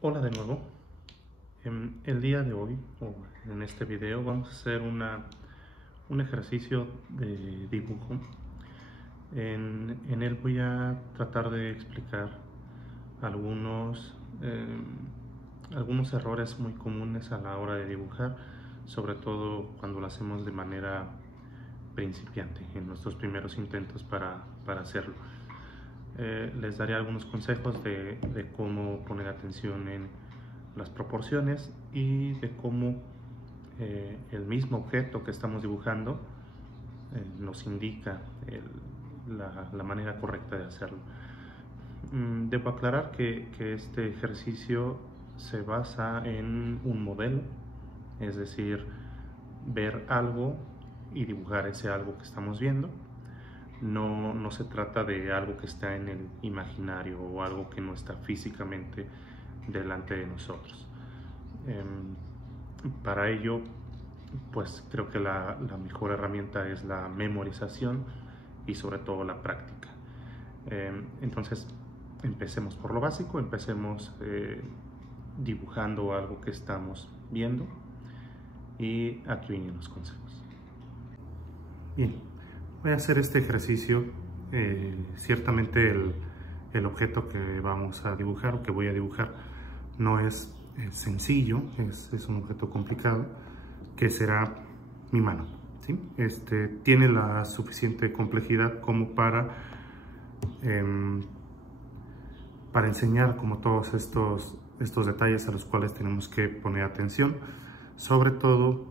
Hola de nuevo. El día de hoy, o en este video, vamos a hacer un ejercicio de dibujo. En él voy a tratar de explicar algunos, algunos errores muy comunes a la hora de dibujar, sobre todo cuando lo hacemos de manera principiante, en nuestros primeros intentos para hacerlo. Les daré algunos consejos de cómo poner atención en las proporciones y de cómo el mismo objeto que estamos dibujando nos indica la manera correcta de hacerlo. Debo aclarar que este ejercicio se basa en un modelo, es decir, ver algo y dibujar ese algo que estamos viendo. No se trata de algo que está en el imaginario o algo que no está físicamente delante de nosotros. Para ello, pues creo que la mejor herramienta es la memorización y sobre todo la práctica. Entonces, empecemos por lo básico, empecemos dibujando algo que estamos viendo y aquí vienen los consejos. Bien, voy a hacer este ejercicio. Ciertamente el objeto que vamos a dibujar o que voy a dibujar no es sencillo, es un objeto complicado, que será mi mano, ¿sí? Tiene la suficiente complejidad como para enseñar como todos estos detalles a los cuales tenemos que poner atención, sobre todo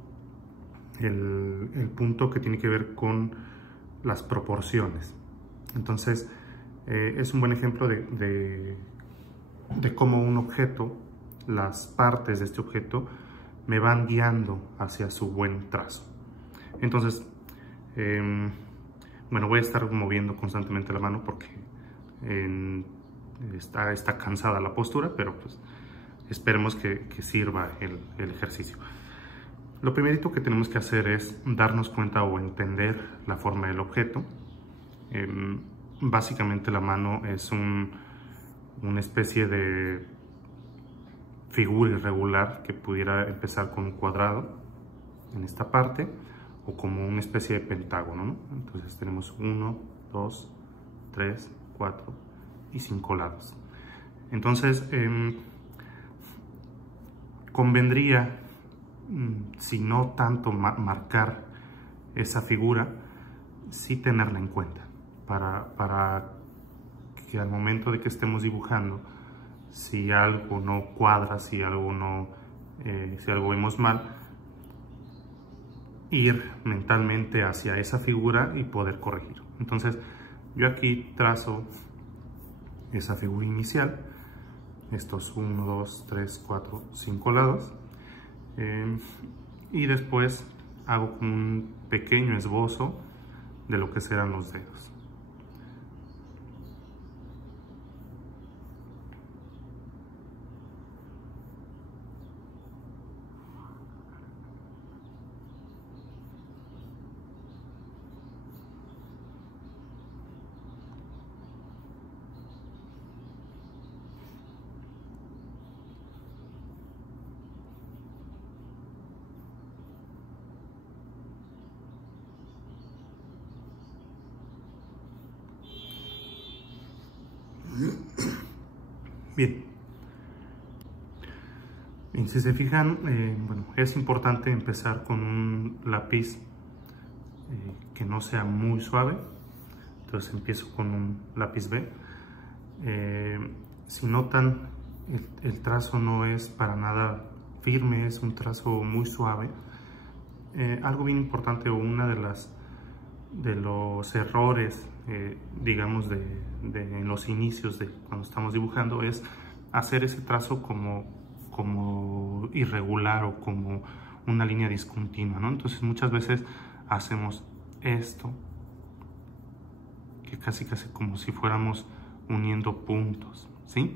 el punto que tiene que ver con las proporciones. Entonces, es un buen ejemplo de cómo un objeto, las partes de este objeto, me van guiando hacia su buen trazo. Entonces, bueno, voy a estar moviendo constantemente la mano porque está cansada la postura, pero pues esperemos que sirva el ejercicio. Lo primerito que tenemos que hacer es darnos cuenta o entender la forma del objeto. Básicamente la mano es una especie de figura irregular que pudiera empezar con un cuadrado en esta parte o como una especie de pentágono, ¿no? Entonces tenemos 1, 2, 3, 4 y 5 lados. Entonces convendría, si no tanto marcar esa figura, sí tenerla en cuenta para que al momento de que estemos dibujando, si algo no cuadra, si algo vemos mal, ir mentalmente hacia esa figura y poder corregir. Entonces yo aquí trazo esa figura inicial, estos 1, 2, 3, 4, 5 lados, y después hago un pequeño esbozo de lo que serán los dedos. Bien. Bien, si se fijan, bueno, es importante empezar con un lápiz que no sea muy suave. Entonces empiezo con un lápiz B. Si notan, el trazo no es para nada firme, es un trazo muy suave. Algo bien importante, o una de los errores, digamos, en los inicios de cuando estamos dibujando, es hacer ese trazo como irregular o como una línea discontinua, ¿no? Entonces muchas veces hacemos esto, que casi como si fuéramos uniendo puntos, ¿sí?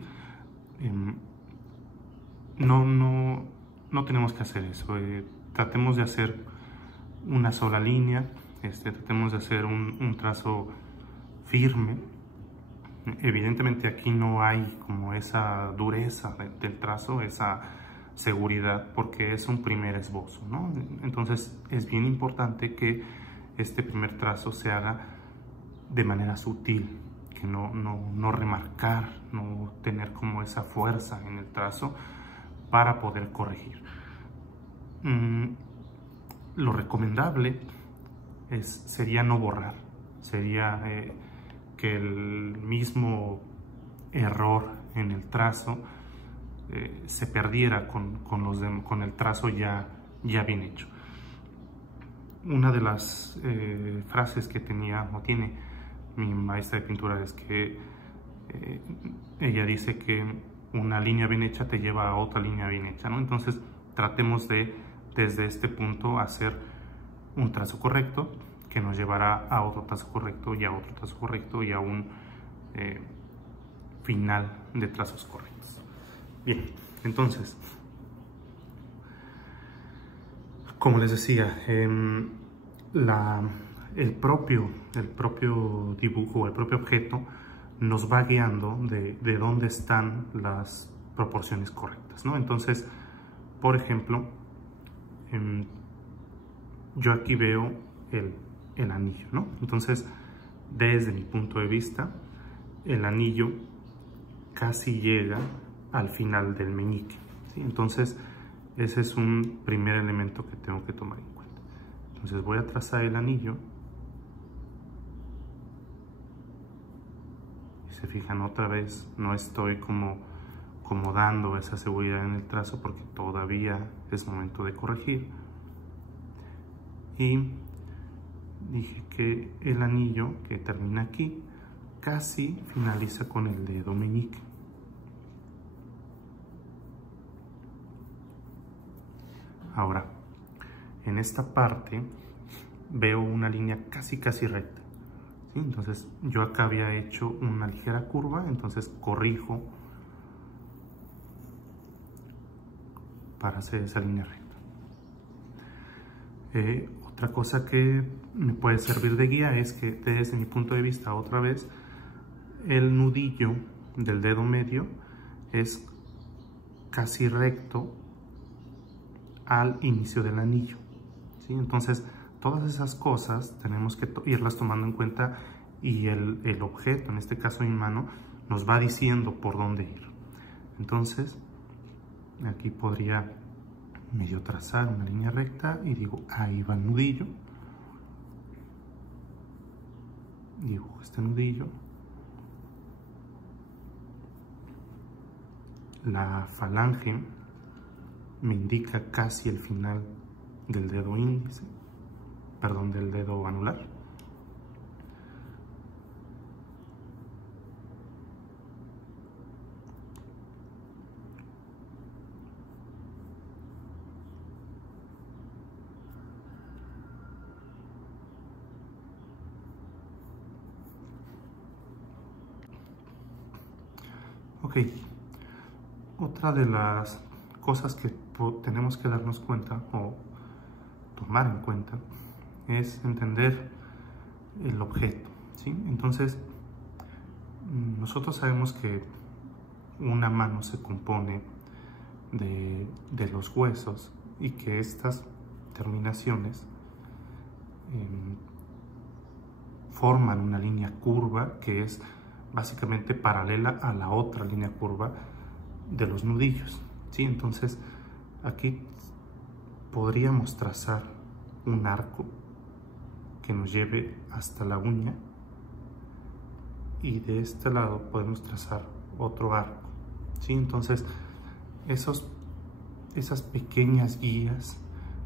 No tenemos que hacer eso. Tratemos de hacer una sola línea, tratemos de hacer un trazo firme, Evidentemente aquí no hay como esa dureza del trazo, esa seguridad, porque es un primer esbozo, ¿no? Entonces es bien importante que este primer trazo se haga de manera sutil, que no remarcar, no tener como esa fuerza en el trazo para poder corregir. Lo recomendable sería no borrar, sería que el mismo error en el trazo se perdiera con el trazo ya bien hecho. Una de las frases que tenía o tiene mi maestra de pintura es que ella dice que una línea bien hecha te lleva a otra línea bien hecha, ¿no? Entonces tratemos de, desde este punto, hacer un trazo correcto que nos llevará a otro trazo correcto y a otro trazo correcto y a un final de trazos correctos. Bien, entonces, como les decía, el propio dibujo, el propio objeto nos va guiando de dónde están las proporciones correctas, ¿no? Entonces, por ejemplo, yo aquí veo el anillo, ¿no? Entonces, desde mi punto de vista, el anillo casi llega al final del meñique, ¿sí? Entonces, ese es un primer elemento que tengo que tomar en cuenta. Entonces voy a trazar el anillo. Y se fijan, otra vez no estoy como dando esa seguridad en el trazo porque todavía es momento de corregir. Y dije que el anillo que termina aquí casi finaliza con el dedo meñique. Ahora, en esta parte veo una línea casi recta, ¿sí? Entonces yo acá había hecho una ligera curva, entonces corrijo para hacer esa línea recta. Otra cosa que me puede servir de guía es que desde mi punto de vista, otra vez, el nudillo del dedo medio es casi recto al inicio del anillo, ¿sí? Entonces todas esas cosas tenemos que irlas tomando en cuenta y el objeto, en este caso mi mano, nos va diciendo por dónde ir. Entonces aquí podría medio trazar una línea recta y digo, ahí va el nudillo. Dibujo este nudillo. La falange me indica casi el final del dedo índice, perdón, del dedo anular. Ok, otra de las cosas que tenemos que darnos cuenta o tomar en cuenta es entender el objeto, ¿sí? Entonces, nosotros sabemos que una mano se compone de los huesos y que estas terminaciones forman una línea curva que es básicamente paralela a la otra línea curva de los nudillos, ¿sí? Entonces aquí podríamos trazar un arco que nos lleve hasta la uña y de este lado podemos trazar otro arco, ¿sí? Entonces esas pequeñas guías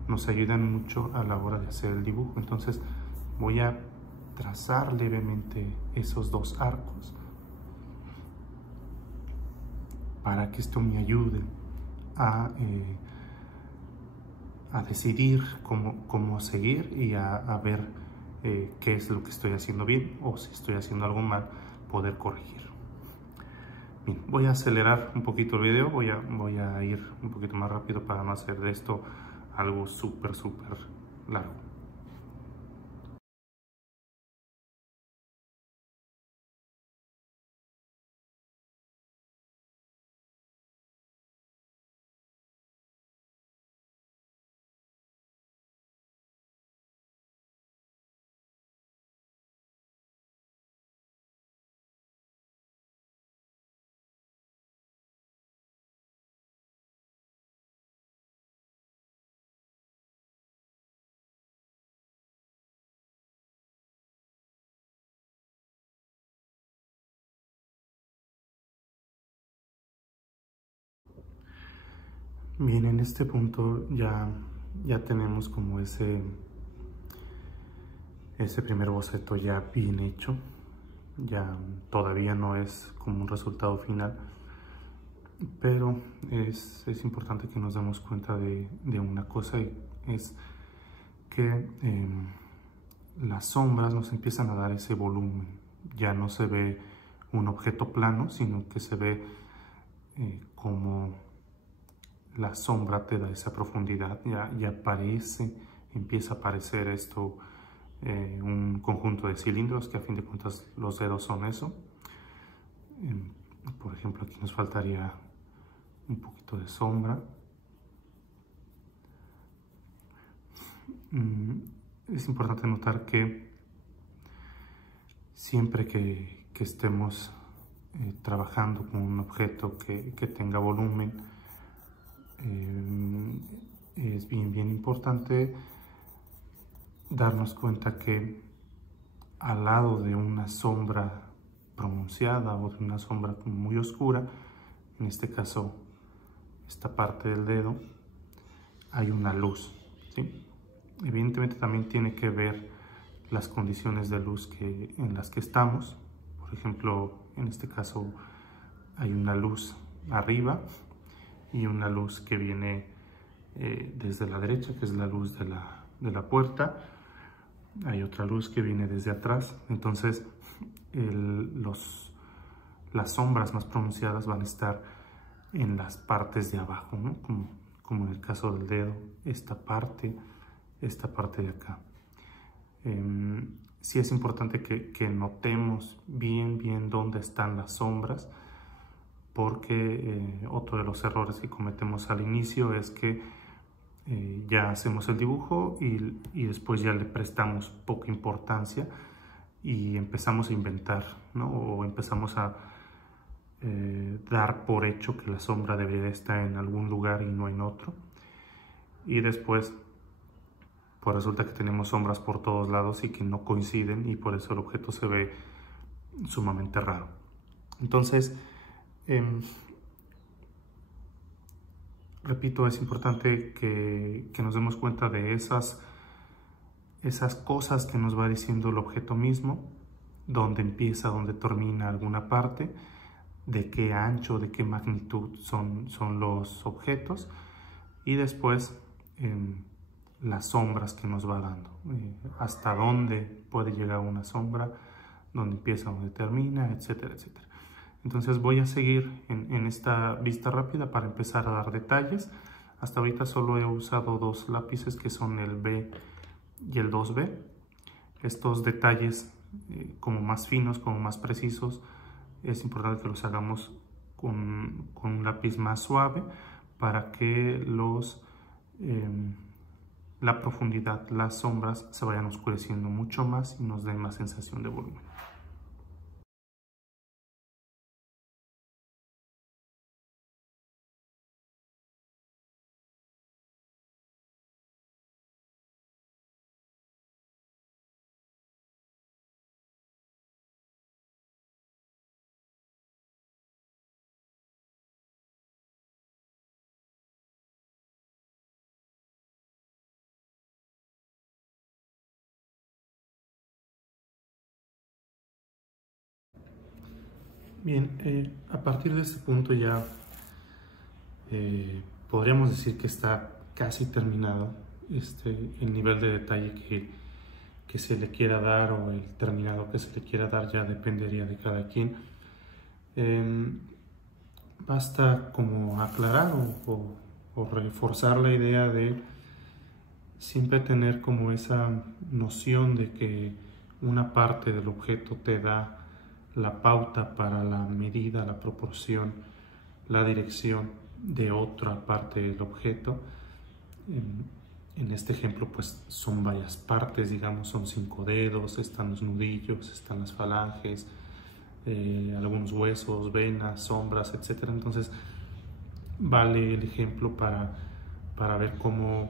nos ayudan mucho a la hora de hacer el dibujo. Entonces voy a trazar levemente esos dos arcos para que esto me ayude a decidir cómo seguir y a ver qué es lo que estoy haciendo bien o si estoy haciendo algo mal, poder corregir. Bien, voy a acelerar un poquito el video, voy a ir un poquito más rápido para no hacer de esto algo súper largo. Bien, en este punto ya tenemos como ese primer boceto ya bien hecho. Ya todavía no es como un resultado final, pero es importante que nos demos cuenta de una cosa, y es que las sombras nos empiezan a dar ese volumen. Ya no se ve un objeto plano, sino que se ve como la sombra te da esa profundidad. Ya empieza a aparecer esto, un conjunto de cilindros, que a fin de cuentas los dedos son eso. Por ejemplo, aquí nos faltaría un poquito de sombra. Es importante notar que siempre que estemos trabajando con un objeto que tenga volumen, es bien importante darnos cuenta que al lado de una sombra pronunciada o de una sombra muy oscura, en este caso esta parte del dedo, hay una luz, ¿sí? Evidentemente también tiene que ver las condiciones de luz en las que estamos. Por ejemplo, en este caso hay una luz arriba y una luz que viene desde la derecha, que es la luz de la puerta. Hay otra luz que viene desde atrás. Entonces las sombras más pronunciadas van a estar en las partes de abajo, ¿no? Como en el caso del dedo, esta parte de acá. Sí es importante que notemos bien dónde están las sombras, porque otro de los errores que cometemos al inicio es que ya hacemos el dibujo y después ya le prestamos poca importancia y empezamos a inventar, ¿no? O empezamos a dar por hecho que la sombra debería estar en algún lugar y no en otro. Y después pues resulta que tenemos sombras por todos lados y que no coinciden, y por eso el objeto se ve sumamente raro. Entonces, repito, es importante que nos demos cuenta de esas cosas que nos va diciendo el objeto mismo, dónde empieza, dónde termina alguna parte, de qué ancho, de qué magnitud son los objetos, y después las sombras que nos va dando, hasta dónde puede llegar una sombra, dónde empieza, dónde termina, etcétera, etcétera. Entonces voy a seguir en esta vista rápida para empezar a dar detalles. Hasta ahorita solo he usado dos lápices, que son el B y el 2B. Estos detalles como más finos, como más precisos, es importante que los hagamos con un lápiz más suave, para que la profundidad, las sombras se vayan oscureciendo mucho más y nos den más sensación de volumen. Bien, a partir de este punto ya podríamos decir que está casi terminado el nivel de detalle que se le quiera dar, o el terminado que se le quiera dar, ya dependería de cada quien. Basta como aclarar o reforzar la idea de siempre tener como esa noción de que una parte del objeto te da la pauta para la medida, la proporción, la dirección de otra parte del objeto. En este ejemplo pues son varias partes, digamos, son 5 dedos, están los nudillos, están las falanges, algunos huesos, venas, sombras, etc. Entonces vale el ejemplo para ver cómo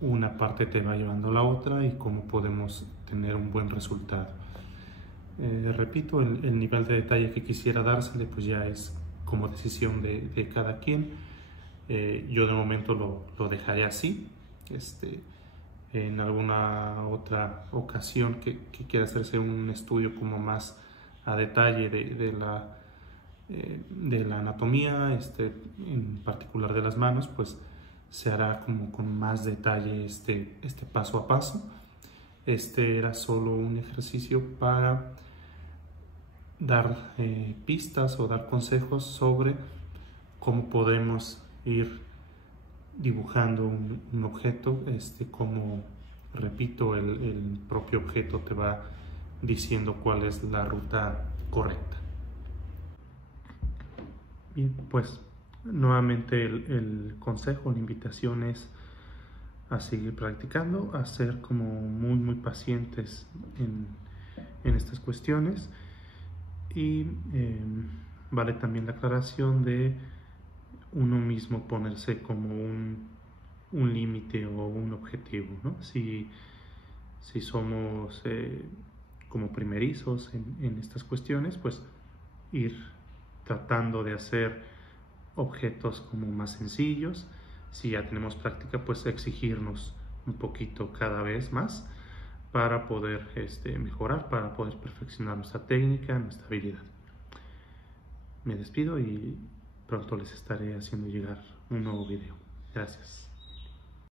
una parte te va llevando a la otra y cómo podemos tener un buen resultado. Repito, el nivel de detalle que quisiera dársele pues ya es como decisión de cada quien. Yo de momento lo dejaré así. En alguna otra ocasión que quiera hacerse un estudio como más a detalle de la anatomía, en particular de las manos, pues se hará como con más detalle este paso a paso. Este era solo un ejercicio para dar pistas o dar consejos sobre cómo podemos ir dibujando un objeto, como repito, el propio objeto te va diciendo cuál es la ruta correcta. Bien, pues nuevamente el consejo, la invitación es a seguir practicando, a ser como muy pacientes en estas cuestiones, y vale también la aclaración de uno mismo ponerse como un límite o un objetivo, ¿no? Si somos como primerizos en estas cuestiones, pues ir tratando de hacer objetos como más sencillos. Si ya tenemos práctica, pues exigirnos un poquito cada vez más para poder mejorar, para poder perfeccionar nuestra técnica, nuestra habilidad. Me despido y pronto les estaré haciendo llegar un nuevo video. Gracias.